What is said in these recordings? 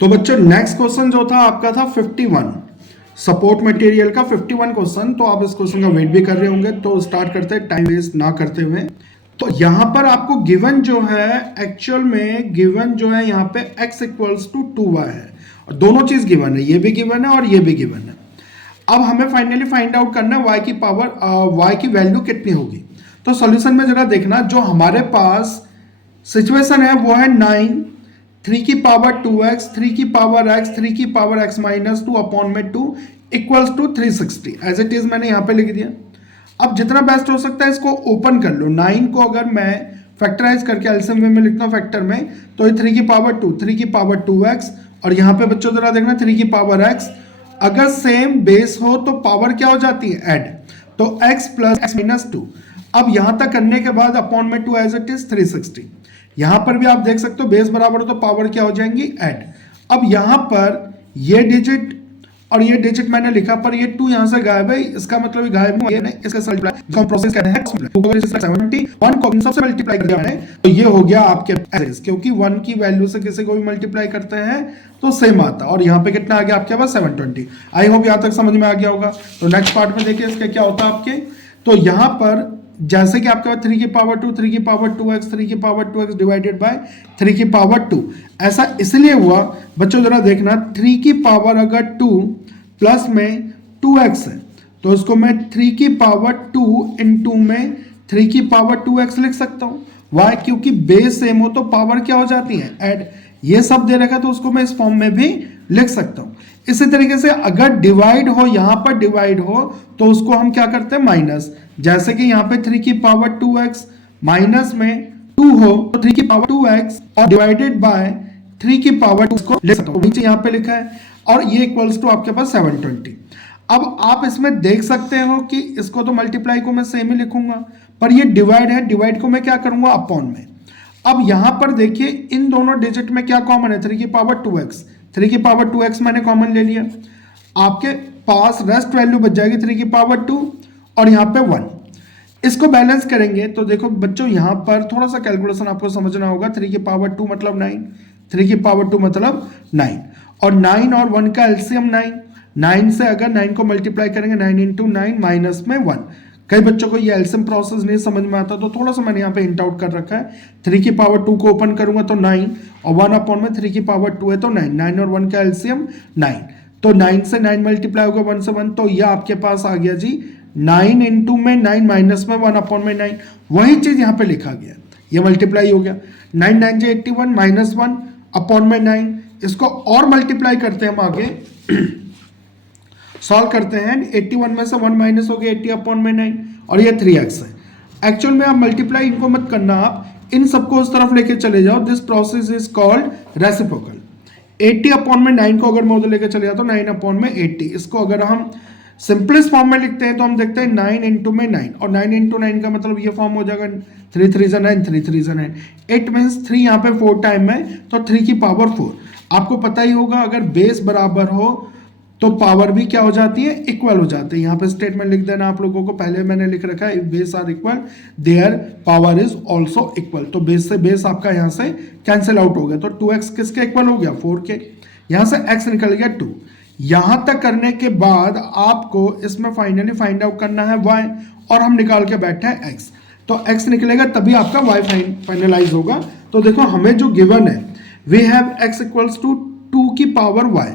तो बच्चों next question जो था आपका था 51 सपोर्ट मटेरियल का 51 क्वेश्चन। तो आप इस क्वेश्चन का वेट भी कर रहे होंगे, तो स्टार्ट करते हैं टाइम वेस्ट ना करते हुए। तो यहाँ पर आपको गिवन जो है, एक्चुअल में गिवन जो है यहाँ पे x इक्वल्स टू 2y है, और दोनों चीज गिवन है, ये भी गिवन है और ये भी गिवन है। अब हमें फाइनली फाइंड आउट करना है y की पावर y की वैल्यू कितनी होगी। तो सॉल्यूशन में जरा देखना, जो हमारे पास सिचुएशन है वो है 9, 3 की पावर 2x, 3 की पावर x, 3 की पावर x माइनस 2 अपॉन में 2 equals to 360। As it is मैंने यहाँ पे लिख दिया। अब जितना बेस्ट हो सकता है इसको ओपन कर लो। 9 को अगर मैं फैक्टराइज करके एलसीएम वे में लिखता हूँ फैक्टर में, तो ये 3 की पावर 2, 3 की पावर 2x, और यहाँ पे बच्चों जरा देखना 3 की पावर x, अगर सेम बेस हो तो पावर क्या हो जाती है, ऐड, तो x प्लस x माइनस 2। अब यहां तक करने के बाद अपॉन में 2 एज इट इज 360। यहां पर भी आप देख सकते हो बेस बराबर हो तो पावर क्या हो जाएंगी, ऐड। अब यहां पर ये डिजिट और ये डिजिट मैंने लिखा, पर ये 2 यहां से गायब है, इसका मतलब ये गायब नहीं है, इसका मल्टीप्लाई जिसको हम प्रोसेस करते हैं 71 को इन सबसे मल्टीप्लाई कर दिया मैंने, तो ये हो गया आपके एवरेज, क्योंकि 1 की वैल्यू से किसी को भी मल्टीप्लाई करते हैं तो सेम आता है। और यहाँ पे कितना आ गया आपके पास 720। आई होप यहाँ तक समझ में आ गया होगा। तो नेक्स्ट पार्ट में देखिए इसका क्या होता है आपके। तो यहाँ पर जैसे कि आपके पास 3 की पावर 2, 3 की पावर 2x, 3 की पावर 2x डिवाइडेड बाय 3 की पावर 2, ऐसा इसलिए हुआ बच्चों, जरा देखना 3 की पावर अगर 2 प्लस में 2x है, तो इसको मैं 3 की पावर 2 इंटू में 3 की पावर 2x लिख सकता हूँ। वाई, क्योंकि बेस सेम हो तो पावर क्या हो जाती है, ऐड। ये सब दे रखा तो उसको मैं इस फॉर्म में भी लिख सकता हूँ। इसी तरीके से अगर डिवाइड हो, यहां पर डिवाइड हो तो उसको हम क्या करते हैं, माइनस। जैसे कि यहाँ पे 3 की पावर 2x माइनस में 2 हो तो 3 की पावर 2x और डिवाइडेड बाय 3 की पावर 2 को लिख सकता हूँ, नीचे यहाँ पे लिखा है, और ये इक्वल्स टू आपके पास 720। अब आप इसमें देख सकते हो कि इसको तो मल्टीप्लाई को मैं सेम ही लिखूंगा, पर ये डिवाइड है, डिवाइड को मैं क्या करूंगा, अपॉन में। अब यहां पर देखिए इन दोनों डिजिट में क्या कॉमन है, 3 की पावर 2x, 3 की पावर 2x मैंने कॉमन ले लिया, आपके पास रेस्ट वैल्यू बच जाएगी 3 की पावर 2 और यहाँ पे 1। इसको बैलेंस करेंगे तो देखो बच्चों यहाँ पर थोड़ा सा कैलकुलेशन आपको समझना होगा। 3 की पावर 2 मतलब 9, 3 की पावर 2 मतलब 9, और 9 और 1 का एलसीएम 9। 9 से अगर 9 को मल्टीप्लाई करेंगे 9 इंटू 9 माइनस में 1। कई बच्चों को ये एलसीएम प्रोसेस नहीं समझ में आता, तो थोड़ा सा मैंने यहाँ पे हिंट आउट कर रखा है। 3 की पावर 2 को ओपन करूंगा तो 9, और 1 अपॉन में 3 की पावर 2 है तो 9, 9 और 1 का एलसीएम 9, तो 9 से 9 मल्टीप्लाई होगा 1 से 1, तो ये आपके पास आ गया जी 9 इंटू में 9 माइनस में 1 अपॉन में 9। वही चीज यहाँ पे लिखा गया, ये मल्टीप्लाई हो गया। 9 9 जे 81 माइनस 1 अपॉन में 9। इसको और मल्टीप्लाई करते हैं हम आगे सॉल्व करते हैं। 81 में से 1 माइनस हो गया 80 अपॉन में 9, और ये 3x है। एक्चुअल में आप मल्टीप्लाई इनको मत करना, आप इन सबको उस तरफ लेके चले जाओ। This process is called reciprocal. 80 upon में 9 को अगर मैं उधर लेके चले जाता हूँ 9 अपॉन में 80, इसको अगर हम सिंपलेस्ट फॉर्म में लिखते हैं तो हम देखते हैं 9 इंटू में 9, और 9 इंटू 9 का मतलब ये फॉर्म हो जाएगा 3 3 9, 3 3 9, 8 मीन्स 3 यहाँ पे 4 टाइम है, तो 3 की पावर 4। आपको पता ही होगा अगर बेस बराबर हो तो पावर भी क्या हो जाती है, इक्वल हो जाती है। यहाँ पे स्टेटमेंट लिख देना आप लोगों को, पहले मैंने लिख रखा है, if base are equal their power is also equal. तो बेस से बेस आपका यहाँ से कैंसिल आउट हो गया, तो 2x किसके इक्वल हो गया, 4 के। यहाँ से x निकल गया 2। यहां तक करने के बाद आपको इसमें फाइनली फाइंड आउट करना है y, और हम निकाल के बैठे हैं x। तो x निकलेगा तभी आपका y फाइनलाइज होगा। तो देखो हमें जो गिवन है, we have x equals to 2 की पावर y,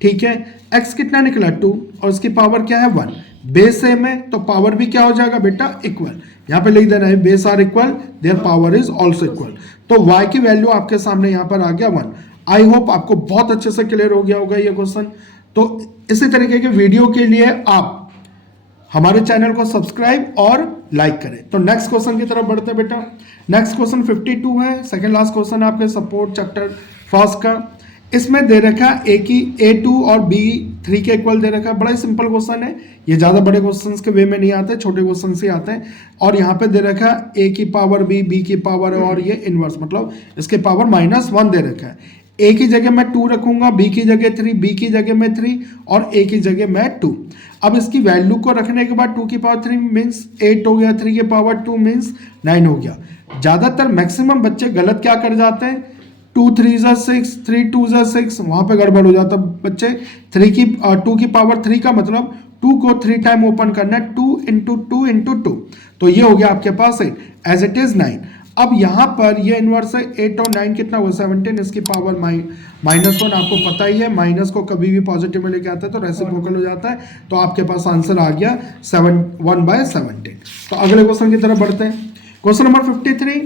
ठीक है। x कितना निकला 2, और इसकी पावर क्या है 1। बेस सेम है तो पावर भी क्या हो जाएगा बेटा, इक्वल। यहाँ पे लिख देना है base are equal their power is also equal. तो y की वैल्यू आपके सामने यहाँ पर आ गया 1। आई होप आपको बहुत अच्छे से क्लियर हो गया होगा ये क्वेश्चन। तो इसी तरीके के वीडियो के लिए आप हमारे चैनल को सब्सक्राइब और लाइक करें। तो नेक्स्ट क्वेश्चन की तरफ बढ़ते हैं बेटा। नेक्स्ट क्वेश्चन 52 है, सेकंड लास्ट क्वेश्चन आपके सपोर्ट चैप्टर फर्स्ट का। इसमें दे रखा ए की A2 और B3 के इक्वल दे रखा है। बड़ा ही सिंपल क्वेश्चन है, ये ज़्यादा बड़े क्वेश्चंस के वे में नहीं आते, छोटे क्वेश्चन से आते हैं। और यहाँ पे दे रखा है A की पावर B की पावर, और ये इनवर्स मतलब इसके पावर -1 दे रखा है। A की जगह मैं 2 रखूंगा, B की जगह 3, B की जगह मैं 3, और A की जगह मैं 2। अब इसकी वैल्यू को रखने के बाद 2 की पावर 3 मीन्स 8 हो गया, 3 की पावर 2 मीन्स 9 हो गया। ज़्यादातर मैक्सिमम बच्चे गलत क्या कर जाते हैं, 2 3 ज़ा 6, 3 2 ज़ा 6, वहाँ पे गड़बड़ हो जाता बच्चे। 2 की पावर 3 का मतलब 2 को 3 टाइम ओपन करना है, 2 इंटू 2 इंटू 2, तो ये हो गया आपके पास 8, एज इट इज 9। अब यहाँ पर ये इनवर्स है, 8 और 9 कितना हुआ 17, इसकी पावर -1, आपको पता ही है माइनस को कभी भी पॉजिटिव में लेके आता है तो रेसिप्रोकल हो जाता है, तो आपके पास आंसर आ गया 1/17। तो अगले क्वेश्चन की तरफ बढ़ते हैं, क्वेश्चन नंबर 53।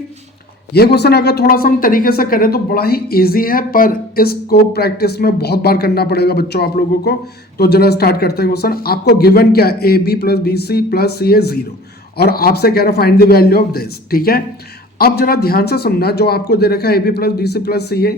ये क्वेश्चन अगर थोड़ा सा हम तरीके से करें तो बड़ा ही इजी है, पर इसको प्रैक्टिस में बहुत बार करना पड़ेगा बच्चों आप लोगों को। तो जरा स्टार्ट करते हैं क्वेश्चन। आपको गिवन क्या है, A B plus B C plus C A 0, और आपसे कह रहा है find the value of this, ठीक है। अब जरा ध्यान से सुनना, जो आपको दे रखा है A B plus B C plus C A,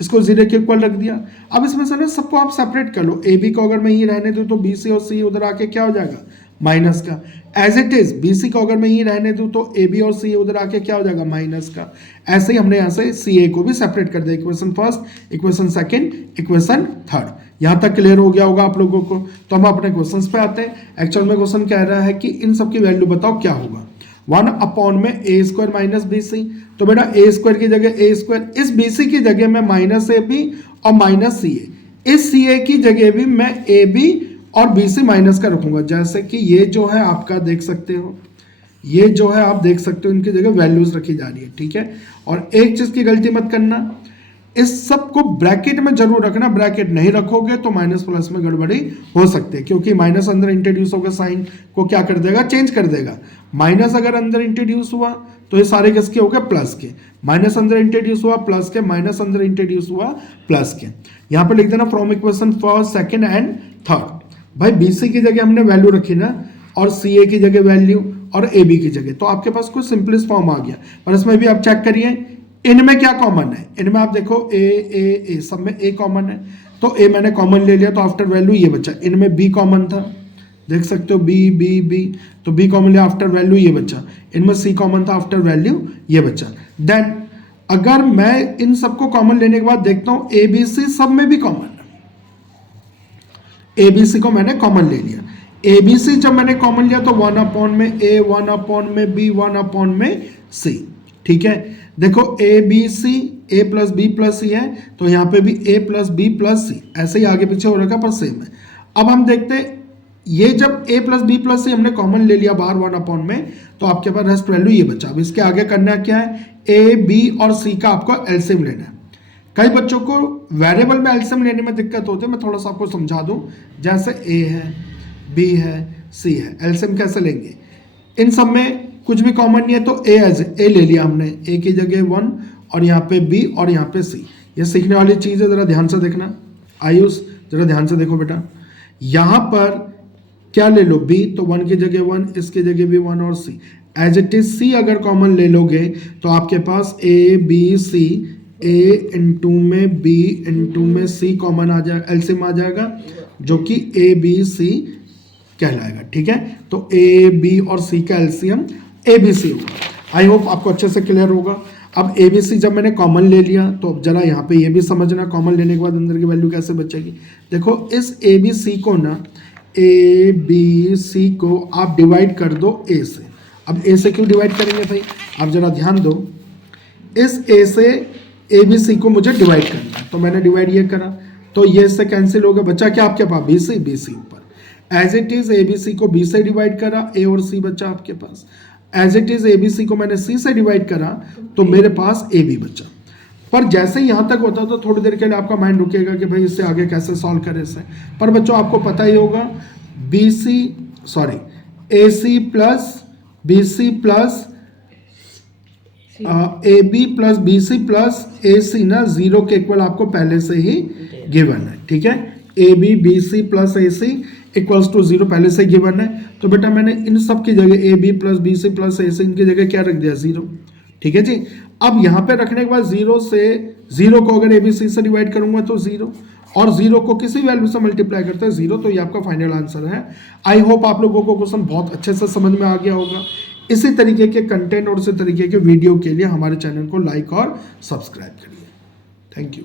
इसको 0 के इक्वल रख दिया। अब इसमें से ना सबको आप सेपरेट कर लो, ए बी को अगर मैं ये रहने दूं तो बी सी और सी उधर आके क्या हो जाएगा माइनस का, as it is B C को अगर मैं ये रहने दूं तो ए बी और सी उधर आके क्या हो जाएगा माइनस का। ऐसे ही हमने यहाँ से सी ए को भी सेपरेट कर दिया, equation first, equation second, equation third. यहाँ तक क्लियर हो गया होगा आप लोगों को। तो हम अपने क्वेश्चंस पे आते हैं। एक्चुअल में क्वेश्चन कह रहा है कि इन सब की वैल्यू बताओ क्या होगा। 1 में ए स्क्वायर माइनस बी सी, तो बेटा ए स्क्वायर की जगह ए स्क्वायर, इस बी सी की जगह मैं माइनस ए बी और माइनस सी ए, इस सी ए की जगह भी मैं ए बी और बी सी माइनस का रखूंगा। जैसे कि ये जो है आपका देख सकते हो, ये जो है आप देख सकते हो, इनकी जगह वैल्यूज रखी जा रही है, ठीक है। और एक चीज की गलती मत करना, इस सब को ब्रैकेट में जरूर रखना, ब्रैकेट नहीं रखोगे तो माइनस प्लस में गड़बड़ी हो सकती है, क्योंकि माइनस अंदर इंट्रोड्यूस होकर साइन को क्या कर देगा, चेंज कर देगा। माइनस अगर अंदर इंट्रोड्यूस हुआ तो ये सारे किसके हो गए, प्लस के। माइनस अंदर इंट्रोड्यूस हुआ प्लस के, माइनस अंदर इंट्रोड्यूस हुआ प्लस के। यहाँ पे लिख देना from equation first, second and third. भाई बीसी की जगह हमने वैल्यू रखी ना, और सी ए की जगह वैल्यू, और ए बी की जगह, तो आपके पास कुछ सिंपलेस्ट फॉर्म आ गया। और इसमें भी आप चेक करिए इनमें क्या कॉमन है। इनमें आप देखो ए सब में ए कॉमन है, तो ए मैंने कॉमन ले लिया तो आफ्टर वैल्यू ये बचा। इनमें बी कॉमन था, देख सकते हो बी बी बी, तो बी कॉमन लिया, आफ्टर वैल्यू ये बचा। इनमें सी कॉमन था, आफ्टर वैल्यू ये बचा। देन अगर मैं इन सबको कॉमन लेने के बाद देखता हूं ए बी सी सब में भी कॉमन है, ए बी सी को मैंने कॉमन ले लिया। ए बी सी जब मैंने कॉमन लिया तो 1 में ए, 1 में बी, 1 में सी, ठीक है। देखो A B C, A plus B plus C है, तो यहाँ पे भी A plus B plus C, ऐसे ही आगे पीछे हो रखा पर सेम है। अब हम देखते हैं, ये जब a प्लस बी प्लस सी हमने कॉमन ले लिया बाहर 1 में, तो आपके पास रेस्ट वैल्यू ये बचा। अब इसके आगे करना क्या है, a b और c का आपको एलसीएम लेना है। कई बच्चों को वेरिएबल में एलसीएम लेने में दिक्कत होती है, मैं थोड़ा सा आपको समझा दूं। जैसे a है, b है, c है, एलसीएम कैसे लेंगे, इन सब में कुछ भी कॉमन नहीं है तो a ले लिया हमने, a की जगह 1 और यहाँ पे b और यहाँ पे c। ये सीखने वाली चीज़ है, जरा ध्यान से देखना। आयुष जरा ध्यान से देखो बेटा, यहाँ पर क्या ले लो b, तो 1 की जगह 1, इसकी जगह भी 1 और c, as it is c अगर कॉमन ले लोगे तो आपके पास a b c, a into में b इंटू में c कॉमन आ जाएगा, एलसीएम आ जाएगा, जो कि a b c कहलाएगा, ठीक है। तो a b और c का एलसीएम a b c होगा। आई होप आपको अच्छे से क्लियर होगा। अब ए बी सी जब मैंने कॉमन ले लिया तो अब जरा यहाँ पे ये भी समझना, कॉमन लेने के बाद अंदर की वैल्यू कैसे बचेगी। देखो इस ए बी सी को ना, ए बी सी को आप डिवाइड कर दो ए से। अब ए से क्यों डिवाइड करेंगे भाई, आप जरा ध्यान दो, इस ए से ए बी सी को मुझे डिवाइड करना है, तो मैंने डिवाइड ये करा, तो ये इससे कैंसिल हो गया, बचा क्या आपके पास बी सी ऊपर। As it is A B C को बी से डिवाइड करा, ए और सी बचा आपके पास। As it is A B C को मैंने सी से डिवाइड करा, तो मेरे पास ए बी बचा। पर जैसे ही यहाँ तक होता तो थोड़ी देर के लिए आपका माइंड रुकेगा कि भाई इससे आगे कैसे सॉल्व करें इसे। पर बच्चों आपको पता ही होगा A C plus B C plus A B plus B C plus A C ना 0 के इक्वल आपको पहले से ही गिवन है, ठीक है। A B C plus A C equals to 0 पहले से गिवन है, तो बेटा मैंने इन सब की जगह A B plus B C plus A C इनकी जगह क्या रख दिया 0, ठीक है जी। अब यहाँ पे रखने के बाद 0 को अगर ए बी सी से डिवाइड करूंगा तो 0, और 0 को किसी वैल्यू से मल्टीप्लाई करते हैं 0, तो ये आपका फाइनल आंसर है। आई होप आप लोगों को क्वेश्चन बहुत अच्छे से समझ में आ गया होगा। इसी तरीके के कंटेंट और इसी तरीके के वीडियो के लिए हमारे चैनल को लाइक और सब्सक्राइब करिए। Thank you.